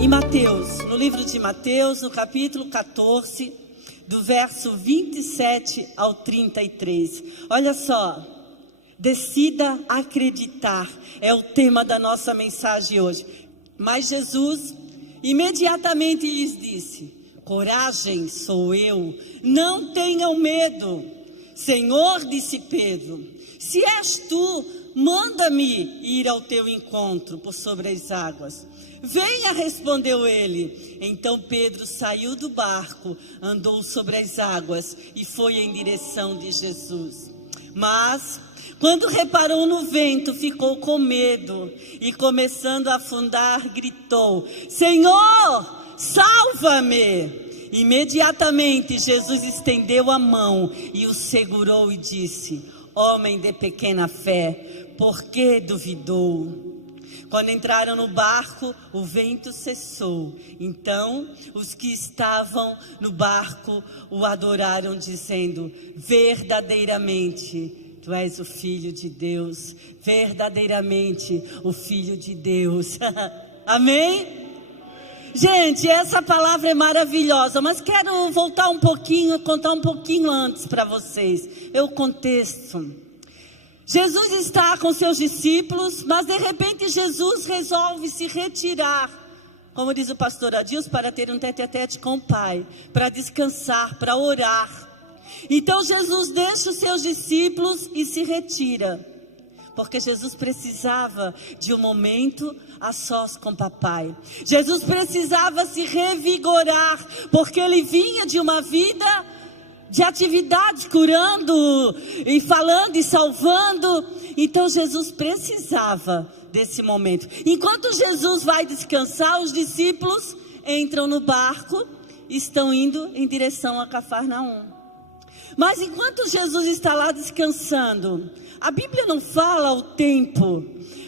em Mateus, no livro de Mateus, no capítulo 14, do verso 27 ao 33. Olha só, decida acreditar, é o tema da nossa mensagem hoje. Mas Jesus imediatamente lhes disse: coragem, sou eu, não tenham medo. Senhor, disse Pedro, se és tu, manda-me ir ao teu encontro por sobre as águas. Venha, respondeu ele. Então Pedro saiu do barco, andou sobre as águas e foi em direção de Jesus. Mas, quando reparou no vento, ficou com medo e, começando a afundar, gritou: Senhor, salva-me! Imediatamente Jesus estendeu a mão e o segurou e disse: homem de pequena fé, por que duvidou? Quando entraram no barco, o vento cessou. Então, os que estavam no barco o adoraram, dizendo: verdadeiramente, tu és o Filho de Deus. Verdadeiramente, o Filho de Deus. Amém? Gente, essa palavra é maravilhosa, mas quero voltar um pouquinho, contar um pouquinho antes para vocês. É o contexto. Jesus está com seus discípulos, mas de repente Jesus resolve se retirar, como diz o pastor Adilson, para ter um tete-a-tete com o Pai, para descansar, para orar. Então Jesus deixa os seus discípulos e se retira, porque Jesus precisava de um momento a sós com o papai. Jesus precisava se revigorar, porque ele vinha de uma vida de atividades, curando e falando e salvando. Então Jesus precisava desse momento. Enquanto Jesus vai descansar, os discípulos entram no barco e estão indo em direção a Cafarnaum. Mas enquanto Jesus está lá descansando, a Bíblia não fala o tempo,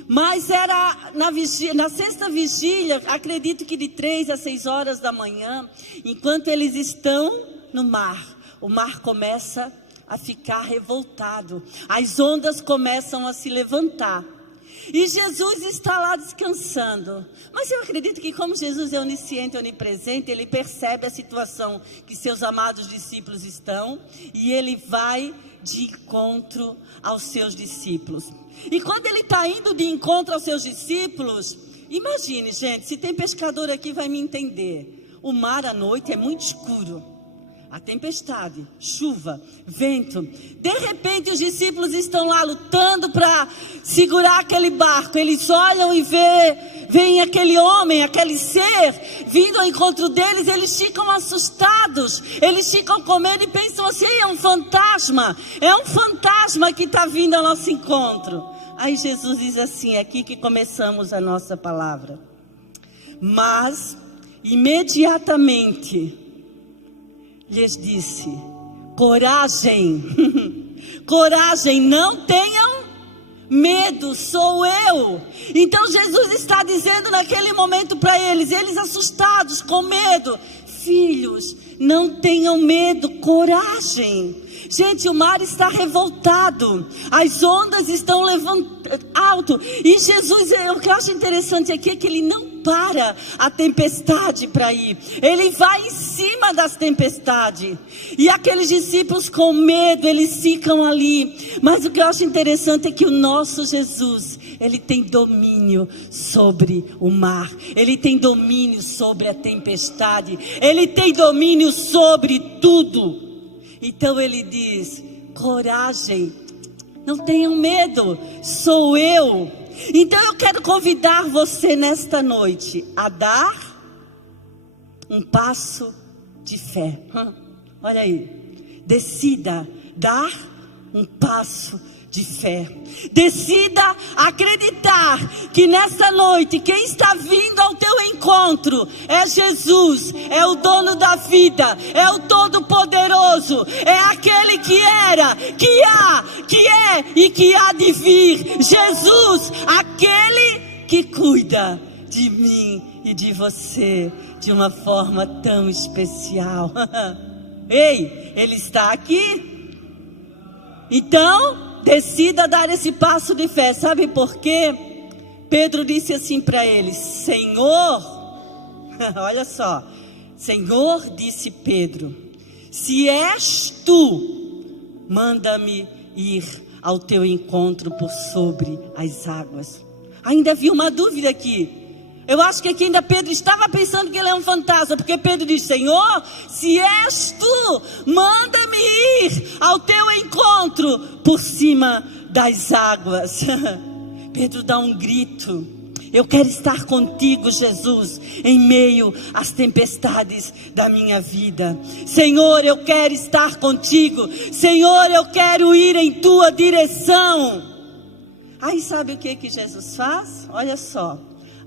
mas era na sexta vigília, acredito que de 3 a 6 horas da manhã, enquanto eles estão no mar. O mar começa a ficar revoltado, as ondas começam a se levantar, e Jesus está lá descansando. Mas eu acredito que, como Jesus é onisciente, onipresente, ele percebe a situação que seus amados discípulos estão, e ele vai de encontro aos seus discípulos. E quando ele está indo de encontro aos seus discípulos, imagine, gente, se tem pescador aqui vai me entender. O mar à noite é muito escuro. A tempestade, chuva, vento. De repente os discípulos estão lá lutando para segurar aquele barco. Eles olham e vem aquele homem, aquele ser vindo ao encontro deles. Eles ficam assustados, eles ficam com medo e pensam assim: é um fantasma que está vindo ao nosso encontro. Aí Jesus diz assim, é aqui que começamos a nossa palavra. Mas imediatamente lhes disse: coragem, coragem, não tenham medo, sou eu. Então Jesus está dizendo naquele momento para eles assustados, com medo: filhos, não tenham medo, coragem. Gente, o mar está revoltado, as ondas estão levantando alto, e Jesus, o que eu acho interessante aqui é que ele não para a tempestade para ir, ele vai em cima das tempestades, e aqueles discípulos com medo, eles ficam ali. Mas o que eu acho interessante é que o nosso Jesus, ele tem domínio sobre o mar, ele tem domínio sobre a tempestade, ele tem domínio sobre tudo. Então ele diz: coragem, não tenham medo, sou eu. Então eu quero convidar você nesta noite a dar um passo de fé. Olha aí, decida dar um passo de fé. Decida acreditar que nesta noite quem está vindo ao teu encontro é Jesus, é o dono da vida, é o Todo-Poderoso, é aquele que era, que há, que é e que há de vir. Jesus, aquele que cuida de mim e de você de uma forma tão especial. Ei, ele está aqui. Então, decida dar esse passo de fé. Sabe por quê? Pedro disse assim para eles: Senhor, Olha só. Senhor, disse Pedro, se és tu, manda-me ir ao teu encontro por sobre as águas. Ainda havia uma dúvida aqui. Eu acho que aqui ainda Pedro estava pensando que ele é um fantasma, porque Pedro diz, Senhor, se és tu, manda-me ir ao teu encontro por cima das águas. Pedro dá um grito. Eu quero estar contigo, Jesus, em meio às tempestades da minha vida. Senhor, eu quero estar contigo. Senhor, eu quero ir em tua direção. Aí sabe o que Jesus faz? Olha só.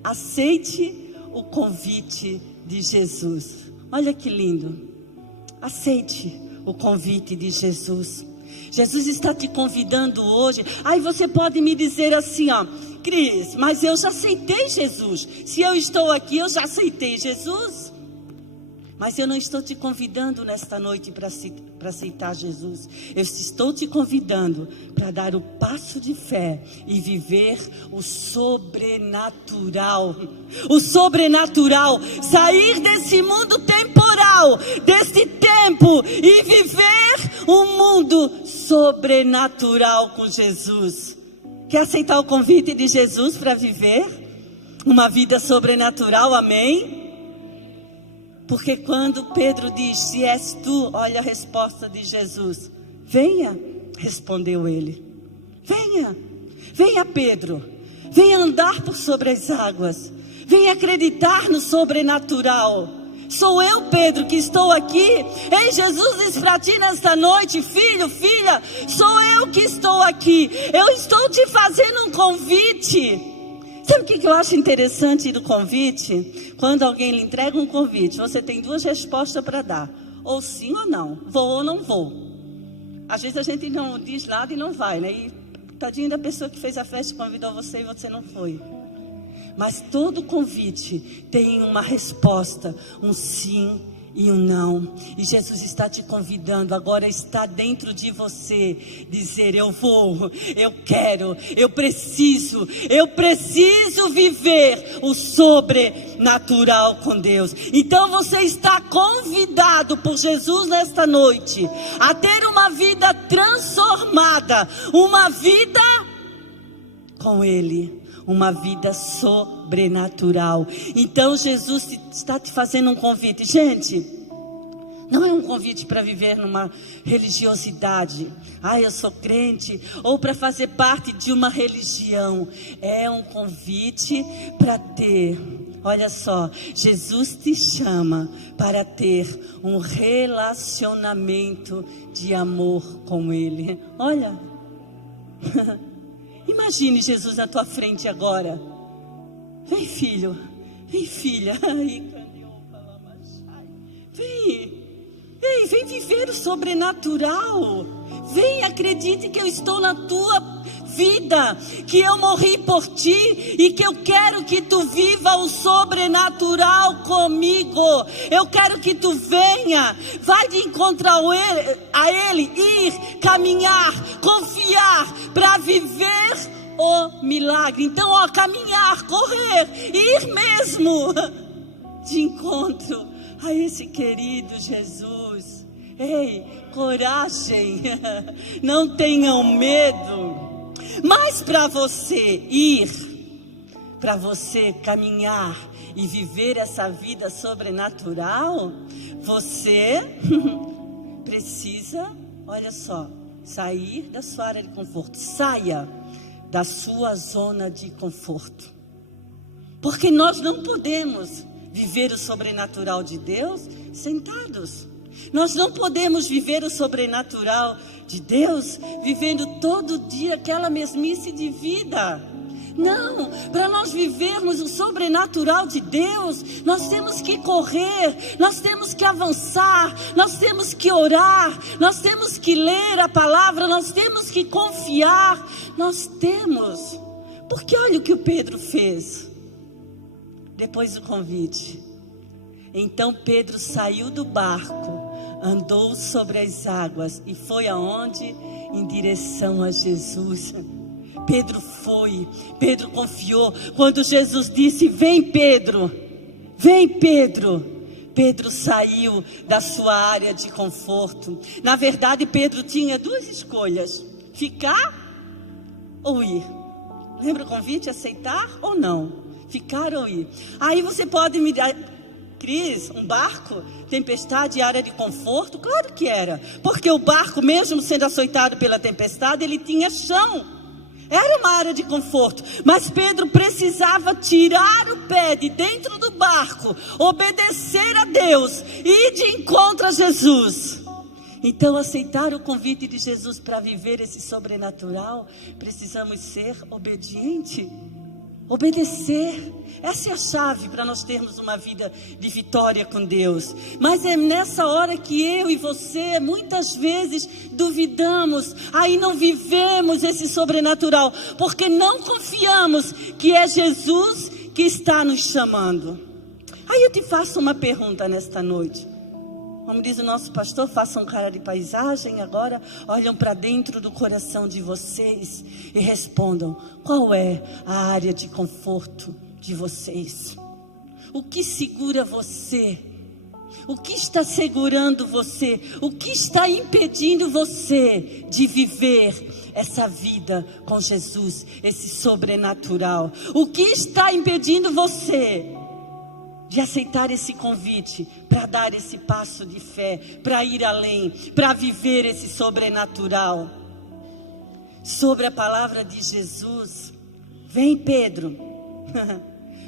Aceite o convite de Jesus. Olha que lindo. Aceite o convite de Jesus. Jesus está te convidando hoje. Aí você pode me dizer assim, ó, Cris, mas eu já aceitei Jesus. Se eu estou aqui, eu já aceitei Jesus. Mas eu não estou te convidando nesta noite para aceitar Jesus. Eu estou te convidando para dar o passo de fé e viver o sobrenatural. O sobrenatural. Sair desse mundo temporal, desse tempo, e viver um mundo sobrenatural com Jesus. Quer aceitar o convite de Jesus para viver uma vida sobrenatural? Amém? Porque quando Pedro diz, se és tu, olha a resposta de Jesus. Venha, respondeu ele. Venha, venha Pedro. Venha andar por sobre as águas. Venha acreditar no sobrenatural. Sou eu, Pedro, que estou aqui. Ei, Jesus diz para ti nesta noite, filho, filha, sou eu que estou aqui. Eu estou te fazendo um convite. Sabe o que eu acho interessante do convite? Quando alguém lhe entrega um convite, você tem duas respostas para dar. Ou sim ou não. Vou ou não vou. Às vezes a gente não diz nada e não vai, né? E tadinho da pessoa que fez a festa e convidou você e você não foi. Mas todo convite tem uma resposta, um sim e um não. E Jesus está te convidando, agora está dentro de você, dizer, eu vou, eu quero, eu preciso viver o sobrenatural com Deus. Então você está convidado por Jesus nesta noite, a ter uma vida transformada, uma vida com Ele. Uma vida sobrenatural. Então Jesus está te fazendo um convite. Gente, não é um convite para viver numa religiosidade. Eu sou crente. Ou para fazer parte de uma religião. É um convite para ter. Olha só, Jesus te chama para ter um relacionamento de amor com Ele. Olha. Imagine Jesus na tua frente agora. Vem, filho. Vem, filha. Vem viver o sobrenatural. Vem, acredite que eu estou na tua vida, que eu morri por ti e que eu quero que tu viva o sobrenatural comigo. Eu quero que tu venha, vai de encontro a Ele, ir, caminhar, confiar para viver o milagre. Então, caminhar, correr, ir mesmo de encontro a esse querido Jesus. Ei, coragem, não tenham medo. Mas para você ir, para você caminhar e viver essa vida sobrenatural, você precisa, olha só, sair da sua área de conforto. Saia da sua zona de conforto. Porque nós não podemos viver o sobrenatural de Deus sentados. Nós não podemos viver o sobrenatural de Deus vivendo todo dia aquela mesmice de vida. Não, para nós vivermos o sobrenatural de Deus, nós temos que correr, nós temos que avançar, nós temos que orar, nós temos que ler a palavra, nós temos que confiar, nós temos. Porque olha o que o Pedro fez depois do convite. Então Pedro saiu do barco, andou sobre as águas e foi aonde? Em direção a Jesus. Pedro foi, Pedro confiou. Quando Jesus disse, vem Pedro, Vem, Pedro. Pedro saiu da sua área de conforto. Na verdade, Pedro tinha duas escolhas: ficar ou ir. Lembra o convite? Aceitar ou não? Ficar ou ir. Aí você pode me dar, Cris, um barco, tempestade e área de conforto? Claro que era. Porque o barco, mesmo sendo açoitado pela tempestade, ele tinha chão. Era uma área de conforto, mas Pedro precisava tirar o pé de dentro do barco, obedecer a Deus, ir de encontro a Jesus. Então, aceitar o convite de Jesus para viver esse sobrenatural, precisamos ser obedientes. Obedecer, essa é a chave para nós termos uma vida de vitória com Deus. Mas é nessa hora que eu e você muitas vezes duvidamos, aí não vivemos esse sobrenatural, porque não confiamos que é Jesus que está nos chamando. Aí eu te faço uma pergunta nesta noite. Como diz o nosso pastor, façam cara de paisagem agora, olham para dentro do coração de vocês e respondam: qual é a área de conforto de vocês? O que segura você? O que está segurando você? O que está impedindo você de viver essa vida com Jesus, esse sobrenatural? O que está impedindo você de aceitar esse convite, para dar esse passo de fé, para ir além, para viver esse sobrenatural? Sobre a palavra de Jesus, vem, Pedro.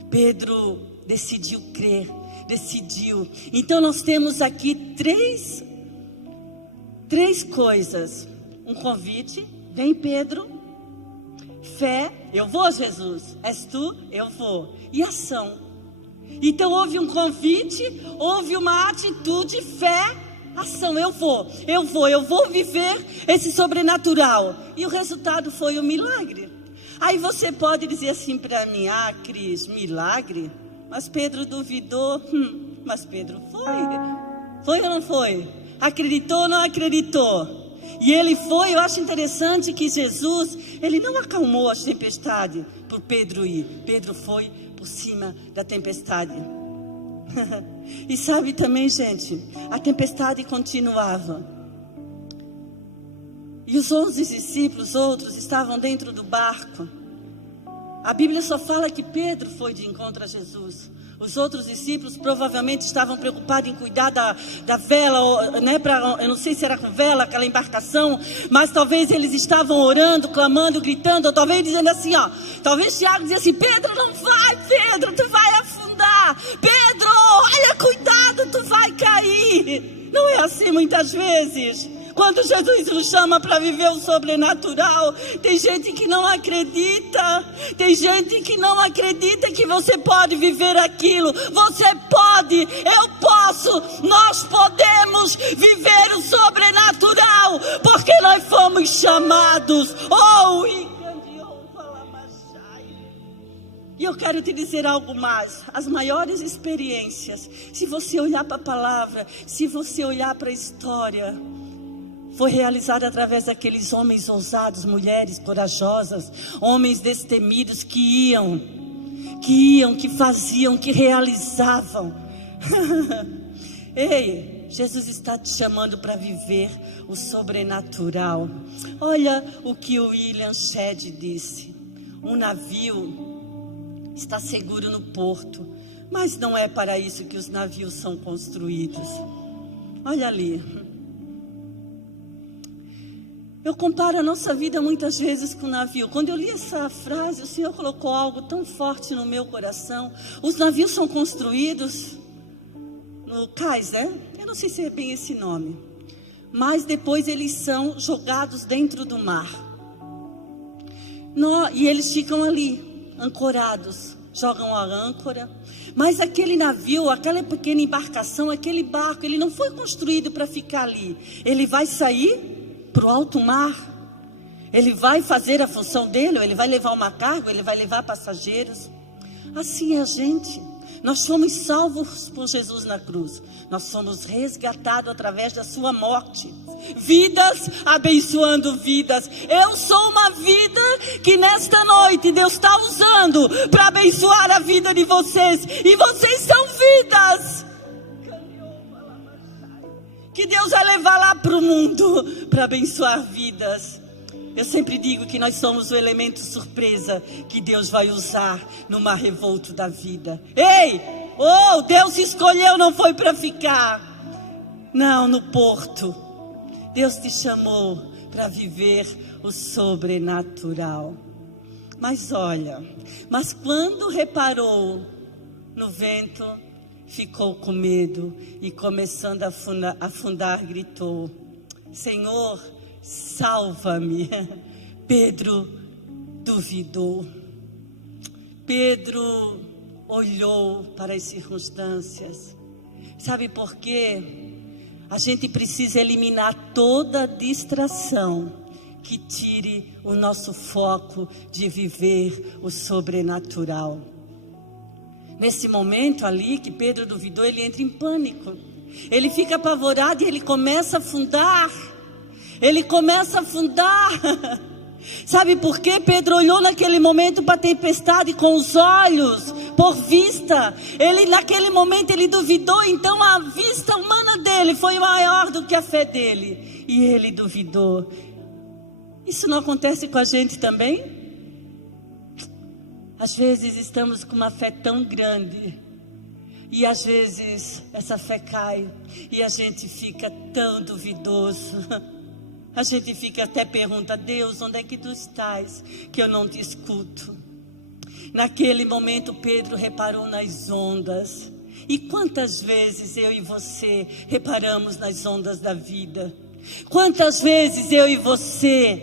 Pedro decidiu crer, decidiu. Então nós temos aqui três coisas: um convite, vem, Pedro; fé, eu vou, Jesus, és tu, eu vou; e ação. Então houve um convite, houve uma atitude, fé, ação. Eu vou viver esse sobrenatural. E o resultado foi um milagre. Aí você pode dizer assim para mim: ah, Cris, milagre? Mas Pedro duvidou. Mas Pedro foi ou não foi? Acreditou ou não acreditou? E ele foi. Eu acho interessante que Jesus, ele não acalmou a tempestade por Pedro ir. Pedro foi por cima da tempestade. E sabe também, gente, a tempestade continuava. E os 11 discípulos, outros, estavam dentro do barco. A Bíblia só fala que Pedro foi de encontro a Jesus. Os outros discípulos provavelmente estavam preocupados em cuidar da vela, né? Eu não sei se era com vela, aquela embarcação, mas talvez eles estavam orando, clamando, gritando, ou talvez dizendo assim, ó. Talvez Tiago dizia assim: Pedro, não vai, Pedro, tu vai afundar. Pedro, olha, cuidado, tu vai cair. Não é assim muitas vezes? Quando Jesus nos chama para viver o sobrenatural, tem gente que não acredita. Tem gente que não acredita que você pode viver aquilo. Você pode, eu posso, nós podemos viver o sobrenatural, porque nós fomos chamados. E eu quero te dizer algo mais: as maiores experiências, se você olhar para a palavra, se você olhar para a história, foi realizada através daqueles homens ousados, mulheres corajosas, homens destemidos que iam, que faziam, que realizavam. Ei, Jesus está te chamando para viver o sobrenatural. Olha o que o William Shedd disse: um navio está seguro no porto, mas não é para isso que os navios são construídos. Olha ali. Eu comparo a nossa vida muitas vezes com o navio. Quando eu li essa frase, o Senhor colocou algo tão forte no meu coração. Os navios são construídos no cais, né? Eu não sei se é bem esse nome. Mas depois eles são jogados dentro do mar. E eles ficam ali, ancorados. Jogam a âncora. Mas aquele navio, aquela pequena embarcação, aquele barco, ele não foi construído para ficar ali. Ele vai sair para o alto mar. Ele vai fazer a função dele, ele vai levar uma carga, ele vai levar passageiros. Assim é a gente. Nós fomos salvos por Jesus na cruz. Nós fomos resgatados através da sua morte. Vidas abençoando vidas. Eu sou uma vida que nesta noite Deus está usando para abençoar a vida de vocês. E vocês são vidas que Deus vai levar lá para o mundo para abençoar vidas. Eu sempre digo que nós somos o elemento surpresa que Deus vai usar no mar revolto da vida. Ei! Oh, Deus escolheu, não foi para ficar. Não, no porto. Deus te chamou para viver o sobrenatural. Mas olha, mas quando reparou no vento, ficou com medo e começando a afundar, gritou: Senhor, salva-me. Pedro duvidou. Pedro olhou para as circunstâncias. Sabe por quê? A gente precisa eliminar toda distração que tire o nosso foco de viver o sobrenatural. Nesse momento ali que Pedro duvidou, ele entra em pânico. Ele fica apavorado e ele começa a afundar. Ele começa a afundar. Sabe por quê? Pedro olhou naquele momento para a tempestade com os olhos, por vista. Ele naquele momento ele duvidou, então a vista humana dele foi maior do que a fé dele. E ele duvidou. Isso não acontece com a gente também? Às vezes estamos com uma fé tão grande e às vezes essa fé cai e a gente fica tão duvidoso. A gente fica até pergunta: Deus, onde é que tu estás que eu não te escuto? Naquele momento Pedro reparou nas ondas. E quantas vezes eu e você reparamos nas ondas da vida? Quantas vezes eu e você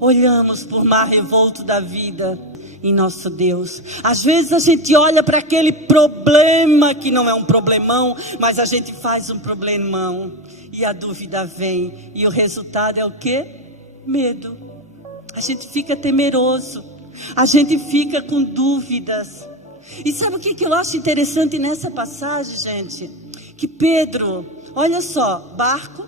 olhamos por mar revolto da vida em nosso Deus? Às vezes a gente olha para aquele problema que não é um problemão, mas a gente faz um problemão. E a dúvida vem. E o resultado é o quê? Medo. A gente fica temeroso. A gente fica com dúvidas. E sabe o que eu acho interessante nessa passagem, gente? Que Pedro, olha só, barco,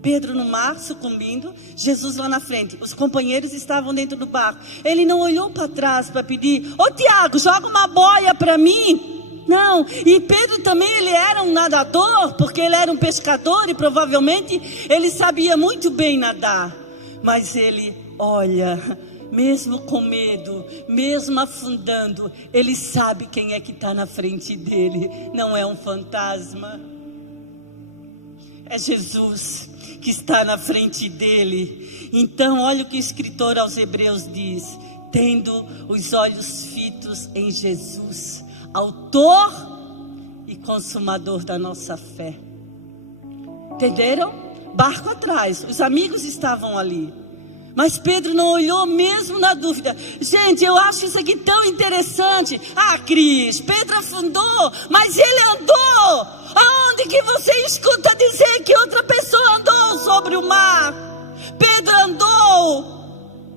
Pedro no mar sucumbindo, Jesus lá na frente. Os companheiros estavam dentro do barco. Ele não olhou para trás para pedir: Ô Tiago, joga uma boia para mim. Não, e Pedro também, ele era um nadador, porque ele era um pescador e provavelmente ele sabia muito bem nadar. Mas ele olha, mesmo com medo, mesmo afundando, ele sabe quem é que está na frente dele. Não é um fantasma, é Jesus que está na frente dele. Então olha o que o escritor aos Hebreus diz: tendo os olhos fitos em Jesus, autor e consumador da nossa fé. Entenderam? Barco atrás, os amigos estavam ali, mas Pedro não olhou mesmo na dúvida. Gente, eu acho isso aqui tão interessante. Ah, Cris, Pedro afundou, mas ele andou. Aonde que você escuta dizer que outra pessoa andou sobre o mar? Pedro andou.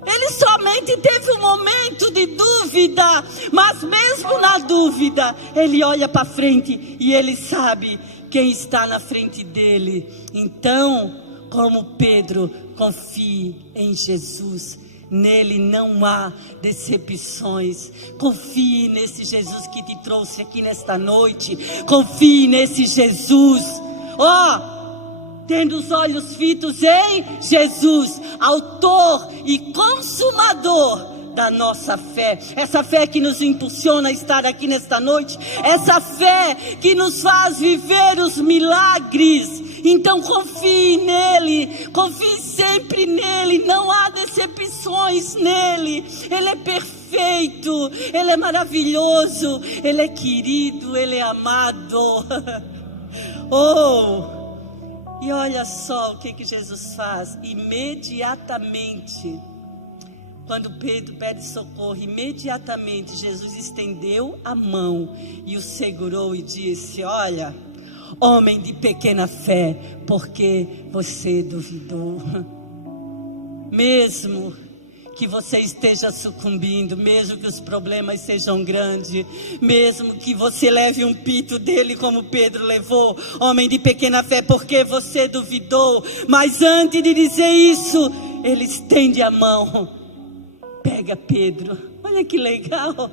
Ele somente teve um momento de dúvida, mas mesmo na dúvida, ele olha para frente e ele sabe quem está na frente dele. Então, como Pedro, confie em Jesus. Nele não há decepções. Confie nesse Jesus que te trouxe aqui nesta noite. Confie nesse Jesus. Tendo os olhos fitos em Jesus, autor e consumador da nossa fé. Essa fé que nos impulsiona a estar aqui nesta noite. Essa fé que nos faz viver os milagres. Então confie nele, confie sempre nele. Não há decepções nele. Ele é perfeito, ele é maravilhoso, ele é querido, ele é amado. E olha só o que Jesus faz. Imediatamente, quando Pedro pede socorro, imediatamente Jesus estendeu a mão e o segurou e disse: olha, homem de pequena fé, porque você duvidou. Mesmo que você esteja sucumbindo, mesmo que os problemas sejam grandes, mesmo que você leve um pito dele como Pedro levou, homem de pequena fé, porque você duvidou. Mas antes de dizer isso, ele estende a mão, pega Pedro. Olha que legal.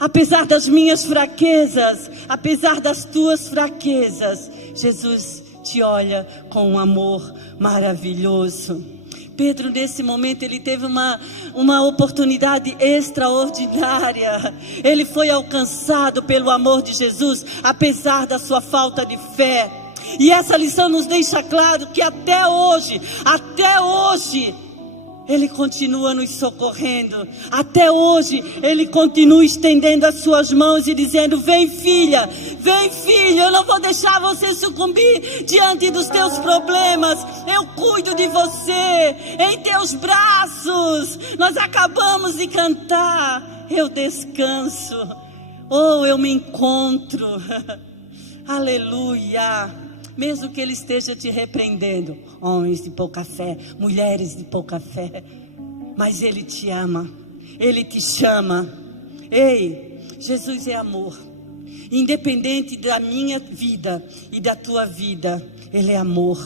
Apesar das minhas fraquezas, apesar das tuas fraquezas, Jesus te olha com um amor maravilhoso. Pedro, nesse momento, ele teve uma oportunidade extraordinária. Ele foi alcançado pelo amor de Jesus, apesar da sua falta de fé. E essa lição nos deixa claro que até hoje, Ele continua nos socorrendo. Até hoje, Ele continua estendendo as suas mãos e dizendo: vem filha, vem filho, eu não vou deixar você sucumbir diante dos teus problemas. Eu cuido de você, em teus braços. Nós acabamos de cantar, eu descanso, ou eu me encontro. Aleluia. Mesmo que ele esteja te repreendendo, homens de pouca fé, mulheres de pouca fé, mas ele te ama, ele te chama. Ei, Jesus é amor. Independente da minha vida e da tua vida, Ele é amor,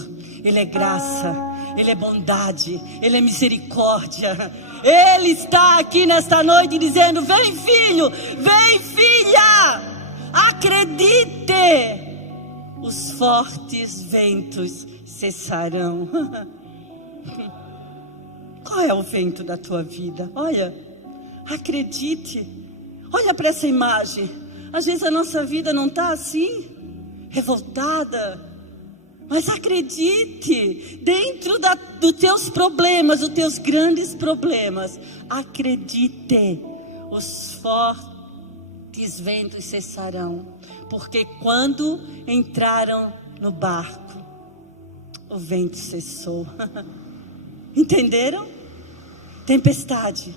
Ele é graça, Ele é bondade, Ele é misericórdia. Ele está aqui nesta noite dizendo: vem filho, vem filha, acredite. Os fortes ventos cessarão. Qual é o vento da tua vida? Olha, acredite. Olha para essa imagem. Às vezes a nossa vida não está assim, revoltada. Mas acredite, dentro dos teus problemas, dos teus grandes problemas, acredite, os fortes ventos cessarão. Porque quando entraram no barco, o vento cessou. Entenderam? Tempestade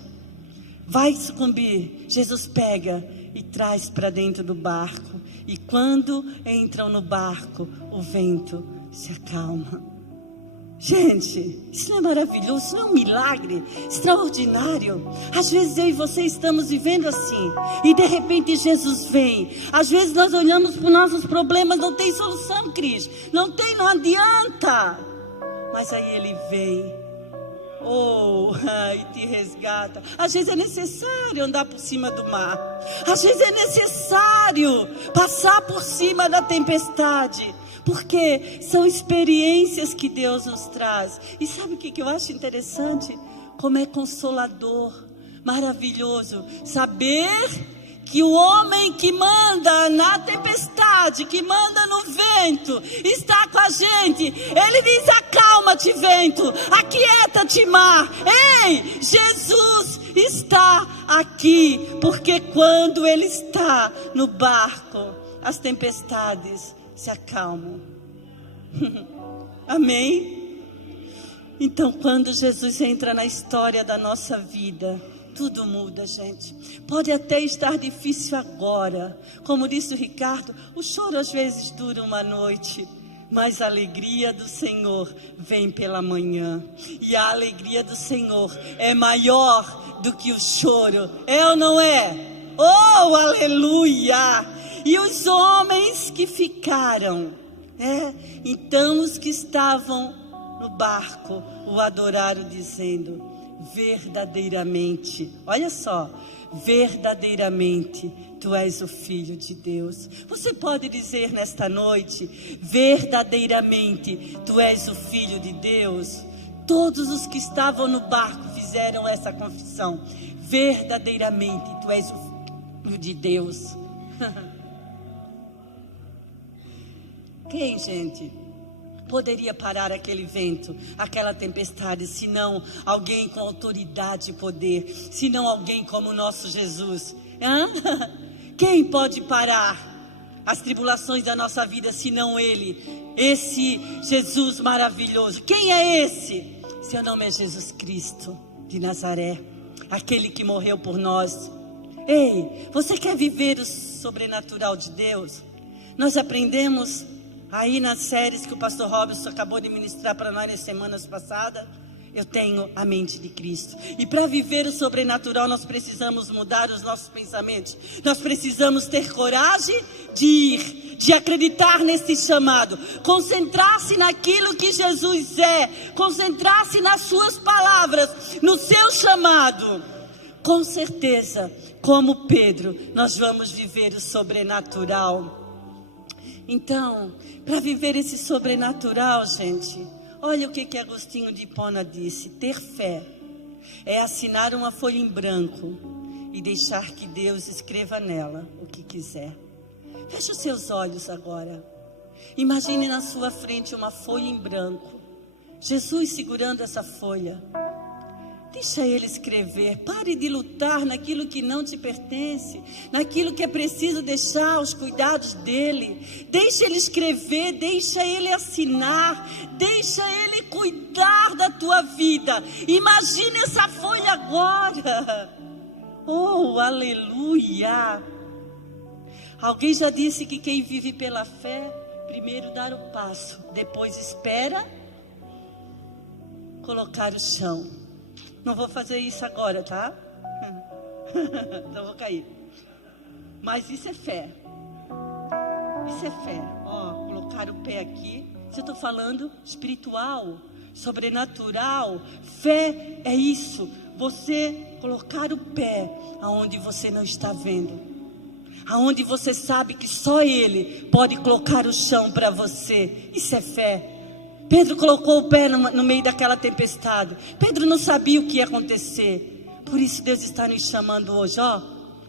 vai sucumbir. Jesus pega e traz para dentro do barco. E quando entram no barco, o vento se acalma. Gente, isso não é maravilhoso? Isso não é um milagre extraordinário? Às vezes eu e você estamos vivendo assim, e de repente Jesus vem. Às vezes nós olhamos para os nossos problemas, não tem solução, Cris, não adianta. Mas aí Ele vem, e te resgata. Às vezes é necessário andar por cima do mar, às vezes é necessário passar por cima da tempestade, porque são experiências que Deus nos traz. E sabe o que eu acho interessante? Como é consolador, maravilhoso saber que o homem que manda na tempestade, que manda no vento, está com a gente. Ele diz: acalma-te, vento, aquieta-te, mar. Ei, Jesus está aqui, porque quando Ele está no barco, as tempestades se acalmam. Amém? Então, quando Jesus entra na história da nossa vida, tudo muda, gente. Pode até estar difícil agora. Como disse o Ricardo, o choro às vezes dura uma noite, mas a alegria do Senhor vem pela manhã. E a alegria do Senhor é maior do que o choro. É ou não é? Oh, aleluia! E os homens que ficaram, então os que estavam no barco o adoraram, dizendo: verdadeiramente, olha só, verdadeiramente Tu és o Filho de Deus. Você pode dizer nesta noite: verdadeiramente Tu és o Filho de Deus? Todos os que estavam no barco fizeram essa confissão: verdadeiramente Tu és o Filho de Deus. Quem, gente, poderia parar aquele vento, aquela tempestade, se não alguém com autoridade e poder, se não alguém como o nosso Jesus? Quem pode parar as tribulações da nossa vida, se não Ele, esse Jesus maravilhoso? Quem é esse? Seu nome é Jesus Cristo de Nazaré, aquele que morreu por nós. Ei, você quer viver o sobrenatural de Deus? Nós aprendemos aí nas séries que o pastor Robson acabou de ministrar para nós nas semanas passadas. eu tenho a mente de Cristo. E para viver o sobrenatural, nós precisamos mudar os nossos pensamentos. Nós precisamos ter coragem de ir, de acreditar nesse chamado. Concentrar-se naquilo que Jesus é. Concentrar-se nas suas palavras, no seu chamado. Com certeza, como Pedro, nós vamos viver o sobrenatural. Então, para viver esse sobrenatural, gente... Olha o que Agostinho de Hipona disse: ter fé é assinar uma folha em branco e deixar que Deus escreva nela o que quiser. Feche os seus olhos agora. Imagine na sua frente uma folha em branco. Jesus segurando essa folha. Deixa Ele escrever. Pare de lutar naquilo que não te pertence, naquilo que é preciso deixar aos cuidados dEle. Deixa Ele escrever, deixa Ele assinar, deixa Ele cuidar da tua vida. Imagine essa folha agora. Oh, aleluia! Alguém já disse que quem vive pela fé, primeiro dá o passo, depois espera colocar o chão. Não vou fazer isso agora, tá? Não vou cair. Mas isso é fé. Isso é fé. Ó, colocar o pé aqui. Se eu estou falando espiritual, sobrenatural, fé é isso. Você colocar o pé aonde você não está vendo. Aonde você sabe que só Ele pode colocar o chão para você. Isso é fé. Pedro colocou o pé no meio daquela tempestade. Pedro não sabia o que ia acontecer. Por isso Deus está nos chamando hoje, ó.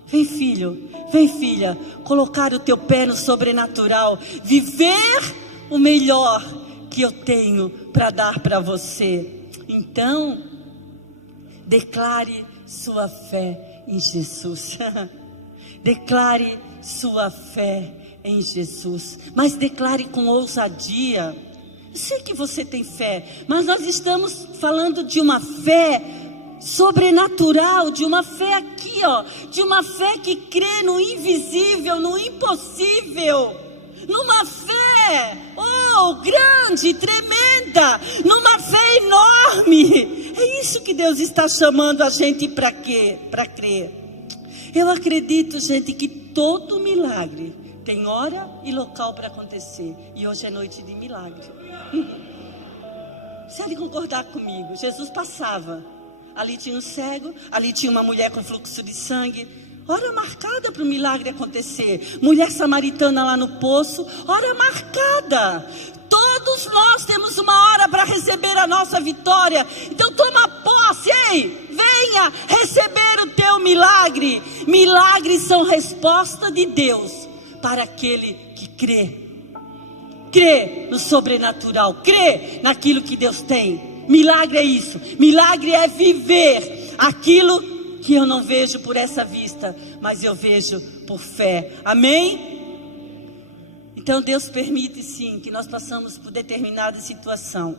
Vem, filho, vem, filha, colocar o teu pé no sobrenatural. Viver o melhor que eu tenho para dar para você. Então, declare sua fé em Jesus. Declare sua fé em Jesus. Mas declare com ousadia. Eu sei que você tem fé, mas nós estamos falando de uma fé sobrenatural, de uma fé aqui, ó, de uma fé que crê no invisível, no impossível, numa fé, oh, grande, tremenda, numa fé enorme. É isso que Deus está chamando a gente para quê? Para crer. Eu acredito, gente, que todo milagre tem hora e local para acontecer. E hoje é noite de milagre. Você há de concordar comigo. Jesus passava. Ali tinha um cego, ali tinha uma mulher com fluxo de sangue. Hora marcada para o milagre acontecer. Mulher samaritana lá no poço. Hora marcada. Todos nós temos uma hora para receber a nossa vitória. Então toma posse, ei, venha receber o teu milagre. Milagres são resposta de Deus para aquele que crê. Crê no sobrenatural, crê naquilo que Deus tem. Milagre é isso. Milagre é viver aquilo que eu não vejo por essa vista, mas eu vejo por fé. Amém? Então Deus permite sim que nós passamos por determinada situações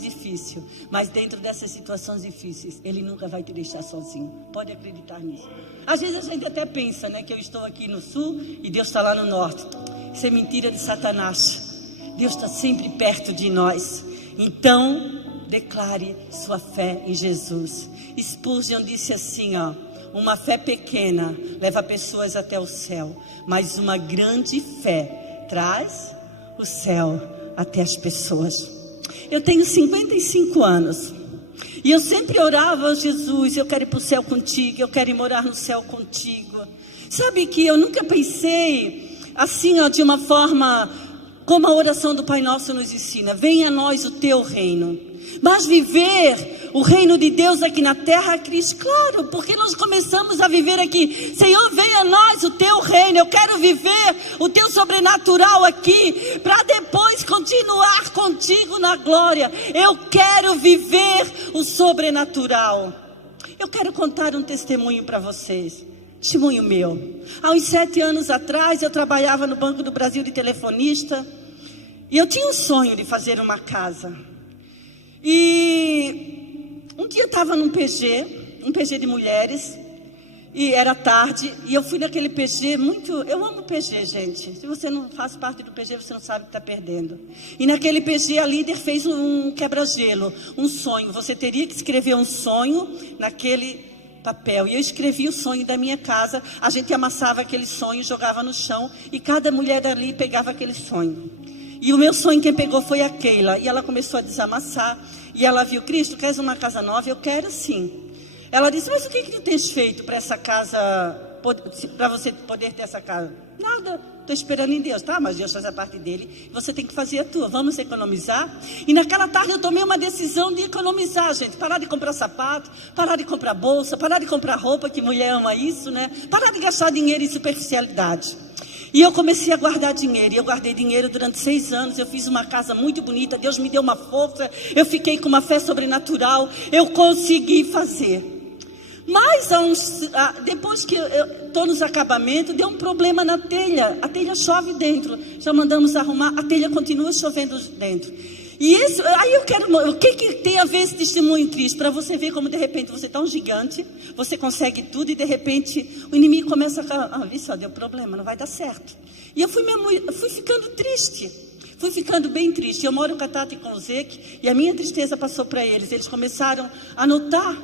difíceis, mas dentro dessas situações difíceis Ele nunca vai te deixar sozinho. Pode acreditar nisso. Às vezes a gente até pensa, né, que eu estou aqui no sul e Deus está lá no norte. Isso é mentira de Satanás. Deus está sempre perto de nós. Então declare sua fé em Jesus. Spurgeon disse assim, ó: uma fé pequena leva pessoas até o céu, mas uma grande fé traz o céu até as pessoas. Eu tenho 55 anos e eu sempre orava a Jesus: eu quero ir para o céu contigo, eu quero ir morar no céu contigo. Sabe que eu nunca pensei assim, ó, de uma forma como a oração do Pai Nosso nos ensina: venha a nós o teu reino. Mas viver o reino de Deus aqui na terra, Cristo, claro, porque nós começamos a viver aqui. Senhor, venha a nós o teu reino. Eu quero viver o teu sobrenatural aqui, para depois continuar contigo na glória. Eu quero viver o sobrenatural. Eu quero contar um testemunho para vocês. Testemunho meu. Há uns 7 anos atrás, eu trabalhava no Banco do Brasil de telefonista. E eu tinha um sonho de fazer uma casa. E um dia eu estava num PG de mulheres. E era tarde, e eu fui naquele PG eu amo PG, gente. Se você não faz parte do PG, você não sabe o que está perdendo. E naquele PG a líder fez um quebra-gelo, um sonho. Você teria que escrever um sonho naquele papel. E eu escrevi o sonho da minha casa. A gente amassava aquele sonho, jogava no chão, e cada mulher ali pegava aquele sonho. E o meu sonho quem pegou foi a Keila. E ela começou a desamassar, e ela viu: Cristo, queres uma casa nova? Eu quero sim. Ela disse: mas o que tu tens feito para essa casa, para você poder ter essa casa? Nada, estou esperando em Deus. Tá, mas Deus faz a parte dele, você tem que fazer a tua. Vamos economizar? E naquela tarde eu tomei uma decisão de economizar, gente. Parar de comprar sapato, parar de comprar bolsa, parar de comprar roupa, que mulher ama isso, né? Parar de gastar dinheiro em superficialidade. E eu comecei a guardar dinheiro, e eu guardei dinheiro durante 6 anos, eu fiz uma casa muito bonita, Deus me deu uma força, eu fiquei com uma fé sobrenatural, eu consegui fazer. Mas depois que eu estou nos acabamentos, deu um problema na telha, a telha chove dentro, já mandamos arrumar, a telha continua chovendo dentro. E isso, aí eu quero, o que tem a ver esse testemunho triste? Para você ver como de repente você está um gigante, você consegue tudo e de repente o inimigo começa a vi só, deu problema, não vai dar certo. E eu fui ficando triste, fui ficando bem triste. Eu moro com a Tata e com o Zeque, e a minha tristeza passou para eles. Eles começaram a notar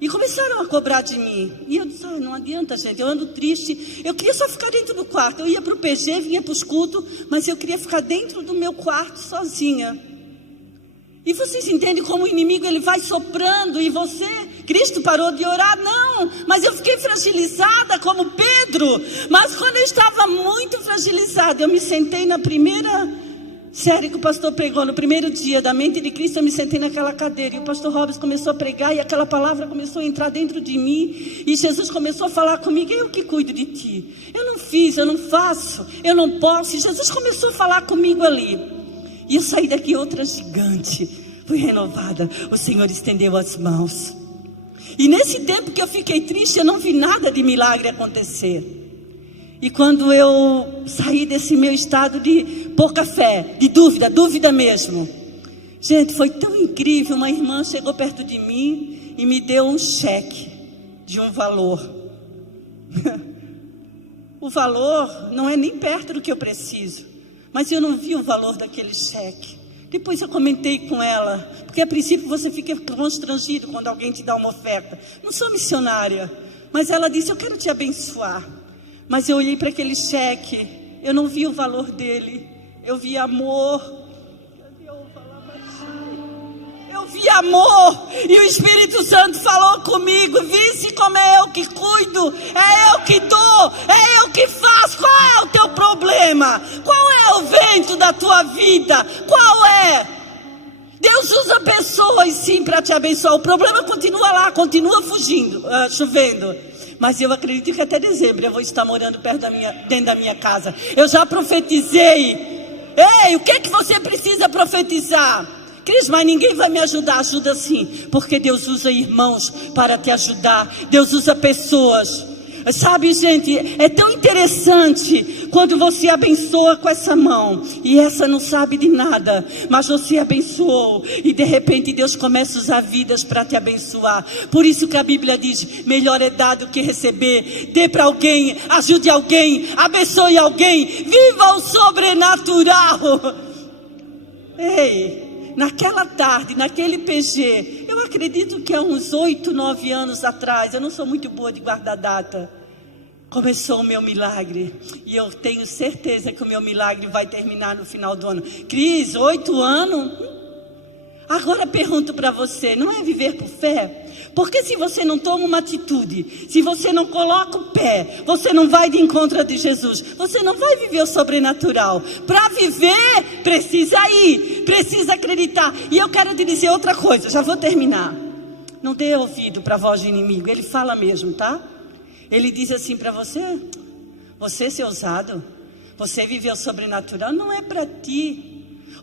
e começaram a cobrar de mim. E eu disse: não adianta, gente, eu ando triste. Eu queria só ficar dentro do quarto. Eu ia para o PG, vinha para os cultos, mas eu queria ficar dentro do meu quarto sozinha. E vocês entendem como o inimigo ele vai soprando e você, Cristo parou de orar? Não, mas eu fiquei fragilizada como Pedro. Mas quando eu estava muito fragilizada, eu me sentei na primeira série que o pastor pregou, no primeiro dia da mente de Cristo, eu me sentei naquela cadeira. E o pastor Robson começou a pregar e aquela palavra começou a entrar dentro de mim. E Jesus começou a falar comigo: eu que cuido de ti. Eu não fiz, eu não faço, eu não posso. E Jesus começou a falar comigo ali. E eu saí daqui outra gigante, fui renovada. O Senhor estendeu as mãos. E nesse tempo que eu fiquei triste, eu não vi nada de milagre acontecer. E quando eu saí desse meu estado de pouca fé, de dúvida mesmo, gente, foi tão incrível. Uma irmã chegou perto de mim e me deu um cheque de um valor. O valor não é nem perto do que eu preciso. Mas eu não vi o valor daquele cheque. Depois eu comentei com ela, porque a princípio você fica constrangido quando alguém te dá uma oferta. Não sou missionária, mas ela disse: eu quero te abençoar. Mas eu olhei para aquele cheque, eu não vi o valor dele. Eu vi amor. Eu vi amor. E o Espírito Santo falou comigo: visse como é eu que cuido, é eu que dou, é eu que faço. Qual é o teu problema? Qual é o vento da tua vida? Qual é? Deus usa pessoas sim para te abençoar. O problema continua lá, continua chovendo. Mas eu acredito que até dezembro eu vou estar morando dentro da minha casa. Eu já profetizei. Ei, o que é que você precisa profetizar? Cris, mas ninguém vai me ajudar. Ajuda sim, porque Deus usa irmãos para te ajudar. Deus usa pessoas. Sabe, gente, é tão interessante quando você abençoa com essa mão e essa não sabe de nada, mas você abençoou e de repente Deus começa a usar vidas para te abençoar. Por isso que a Bíblia diz: melhor é dar do que receber. Dê para alguém, ajude alguém, abençoe alguém, viva o sobrenatural. Ei, naquela tarde, naquele PG, eu acredito que há uns 8, 9 anos atrás, eu não sou muito boa de guardar data, começou o meu milagre. E eu tenho certeza que o meu milagre vai terminar no final do ano. Cris, 8 anos? Agora pergunto para você, não é viver por fé? Porque se você não toma uma atitude, se você não coloca o pé, você não vai de encontro de Jesus, você não vai viver o sobrenatural. Para viver, precisa ir, precisa acreditar. E eu quero te dizer outra coisa, já vou terminar. Não dê ouvido para a voz do inimigo, ele fala mesmo, tá? Ele diz assim para você: você ser ousado, você viver o sobrenatural, não é para ti.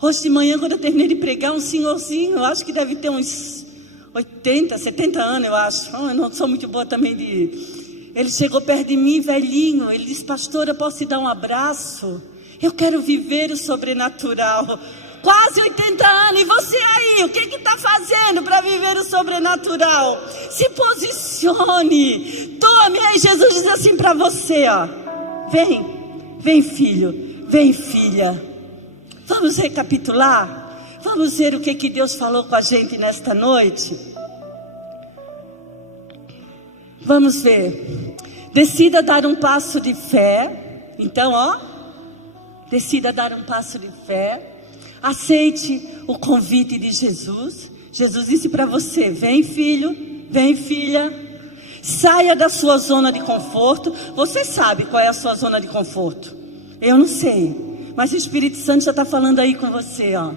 Hoje de manhã, quando eu terminei de pregar, um senhorzinho, eu acho que deve ter uns 80, 70 anos, eu acho. Eu não sou muito boa também de... Ele chegou perto de mim, velhinho. Ele disse: pastor, eu posso te dar um abraço? Eu quero viver o sobrenatural. Quase 80 anos. E você aí, o que está fazendo para viver o sobrenatural? Se posicione. Tome. Aí Jesus diz assim para você, ó. Vem filho, vem filha. Vamos recapitular? Vamos ver o que Deus falou com a gente nesta noite? Vamos ver. Decida dar um passo de fé. Então, ó, decida dar um passo de fé. Aceite o convite de Jesus. Jesus disse para você: vem filho, vem filha. Saia da sua zona de conforto. Você sabe qual é a sua zona de conforto? Eu não sei, mas o Espírito Santo já está falando aí com você, ó.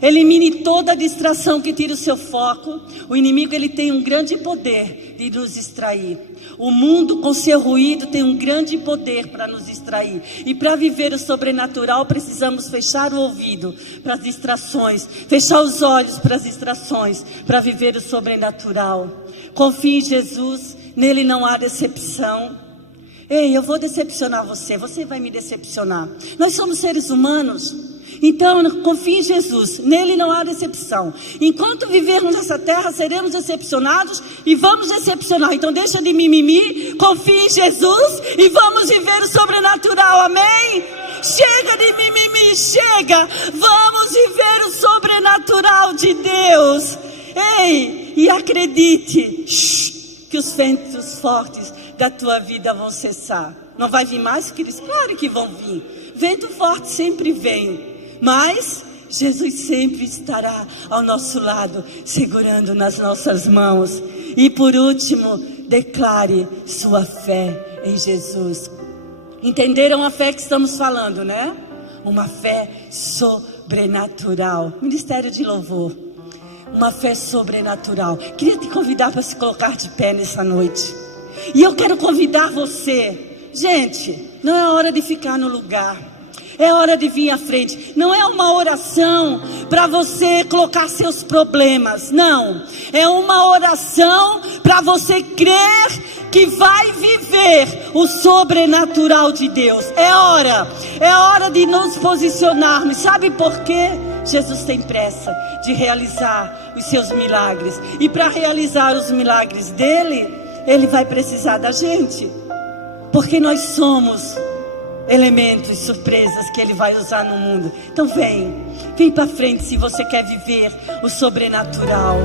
Elimine toda a distração que tira o seu foco. O inimigo, ele tem um grande poder de nos distrair. O mundo com seu ruído tem um grande poder para nos distrair. E para viver o sobrenatural precisamos fechar o ouvido para as distrações, fechar os olhos para as distrações, para viver o sobrenatural. Confie em Jesus, nele não há decepção. Ei, eu vou decepcionar você, você vai me decepcionar. Nós somos seres humanos. Então, confie em Jesus, nele não há decepção. Enquanto vivermos nessa terra, seremos decepcionados e vamos decepcionar. Então, deixa de mimimi, confie em Jesus e vamos viver o sobrenatural, amém? Chega de mimimi, chega! Vamos viver o sobrenatural de Deus. Ei, e acredite, que os ventos fortes da tua vida vão cessar. Não vai vir mais, queridos? Claro que vão vir. Vento forte sempre vem. Mas Jesus sempre estará ao nosso lado, segurando nas nossas mãos. E por último, declare sua fé em Jesus. Entenderam a fé que estamos falando, né? Uma fé sobrenatural. Ministério de louvor. Uma fé sobrenatural. Queria te convidar para se colocar de pé nessa noite. E eu quero convidar você. Gente, não é hora de ficar no lugar. É hora de vir à frente. Não é uma oração para você colocar seus problemas. Não. É uma oração para você crer que vai viver o sobrenatural de Deus. É hora de nos posicionarmos. Sabe por quê? Jesus tem pressa de realizar os seus milagres. E para realizar os milagres dele, ele vai precisar da gente. Porque nós somos elementos, surpresas que ele vai usar no mundo. Então vem para frente se você quer viver o sobrenatural.